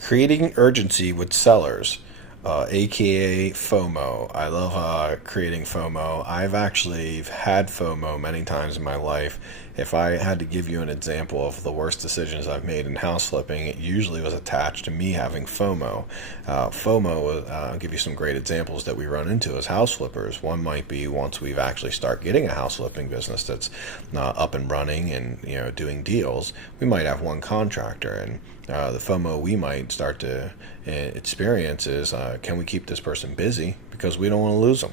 Creating urgency with sellers, aka FOMO. I love creating FOMO. I've actually had FOMO many times in my life. If I had to give you an example of the worst decisions I've made in house flipping, it usually was attached to me having FOMO. FOMO, I'll give you some great examples that we run into as house flippers. One might be once we've actually start getting a house flipping business that's up and running and doing deals, we might have one contractor, and the FOMO we might start to experience is, can we keep this person busy, because we don't want to lose them.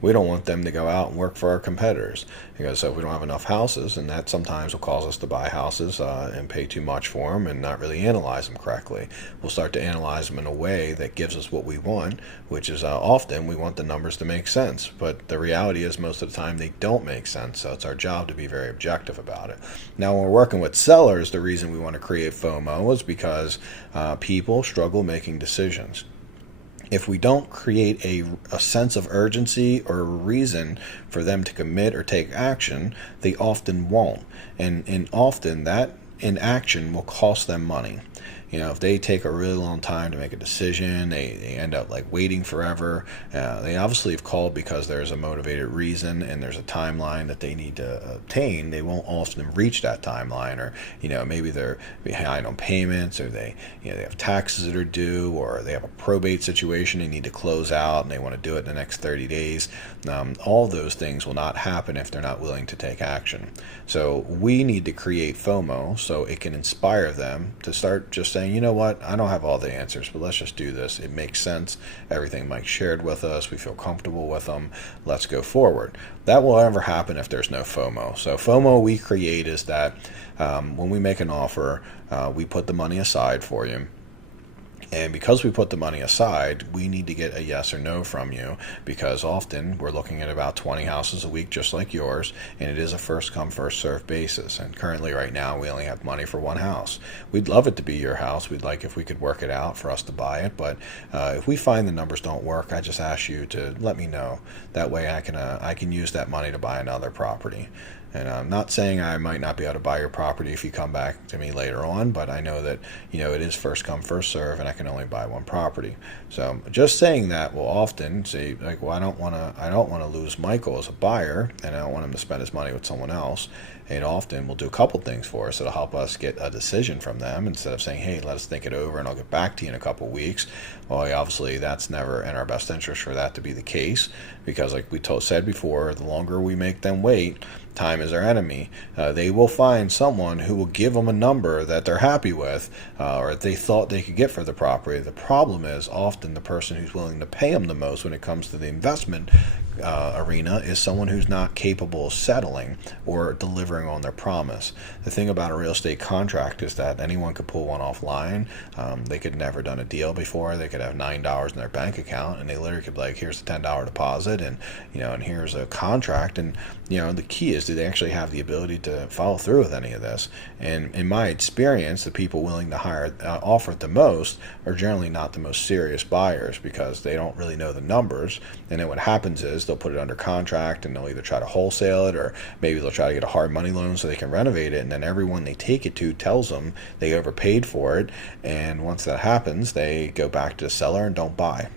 We don't want them to go out and work for our competitors, because if we don't have enough houses, and that sometimes will cause us to buy houses and pay too much for them and not really analyze them correctly. We'll start to analyze them in a way that gives us what we want, which is often we want the numbers to make sense. But the reality is most of the time they don't make sense, so it's our job to be very objective about it. Now, when we're working with sellers, the reason we want to create FOMO is because people struggle making decisions. If we don't create a sense of urgency or a reason for them to commit or take action, they often won't. And often that inaction will cost them money. If they take a really long time to make a decision, they end up like waiting forever. They obviously have called because there's a motivated reason and there's a timeline that they need to obtain. They won't often reach that timeline, or maybe they're behind on payments, or they have taxes that are due, or they have a probate situation they need to close out and they want to do it in the next 30 days. All those things will not happen if they're not willing to take action. So we need to create FOMO so it can inspire them to start just saying, you know what, I don't have all the answers, but let's just do this. It makes sense. Everything Mike shared with us, we feel comfortable with them. Let's go forward. That will never happen if there's no FOMO. So FOMO we create is that when we make an offer, we put the money aside for you. And because we put the money aside, we need to get a yes or no from you, because often we're looking at about 20 houses a week, just like yours, and it is a first come, first served basis. And currently right now we only have money for one house. We'd love it to be your house. We'd like if we could work it out for us to buy it, but if we find the numbers don't work, I just ask you to let me know. That way I can use that money to buy another property. And I'm not saying I might not be able to buy your property if you come back to me later on, but I know that it is first come, first serve, and I can only buy one property. So just saying that will often say, like, well, I don't want to lose Michael as a buyer, and I don't want him to spend his money with someone else. It often will do a couple things for us. It'll help us get a decision from them instead of saying, hey, let us think it over and I'll get back to you in a couple weeks. Well, obviously that's never in our best interest for that to be the case, because like we said before, the longer we make them wait, time is our enemy. They will find someone who will give them a number that they're happy with, or they thought they could get for the property. The problem is often the person who's willing to pay them the most when it comes to the investment arena is someone who's not capable of settling or delivering on their promise. The thing about a real estate contract is that anyone could pull one offline. They could never done a deal before. They could have $9 in their bank account, and they literally could be like, here's a $10 deposit, and and here's a contract. And the key is, do they actually have the ability to follow through with any of this? And in my experience, the people willing to offer it the most are generally not the most serious buyers, because they don't really know the numbers. And then what happens is they'll put it under contract and they'll either try to wholesale it, or maybe they'll try to get a hard money loan so they can renovate it, and then everyone they take it to tells them they overpaid for it, and once that happens they go back to the seller and don't buy.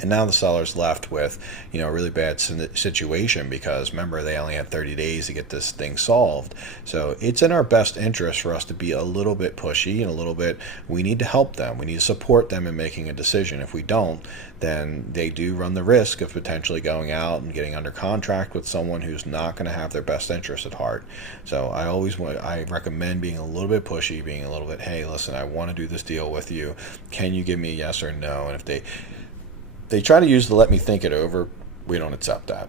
And now the seller's left with, a really bad situation, because remember, they only had 30 days to get this thing solved. So it's in our best interest for us to be a little bit pushy and we need to help them. We need to support them in making a decision. If we don't, then they do run the risk of potentially going out and getting under contract with someone who's not going to have their best interest at heart. So I recommend being a little bit pushy, being a little bit, hey, listen, I want to do this deal with you. Can you give me a yes or no? And if they try to use the let me think it over, we don't accept that.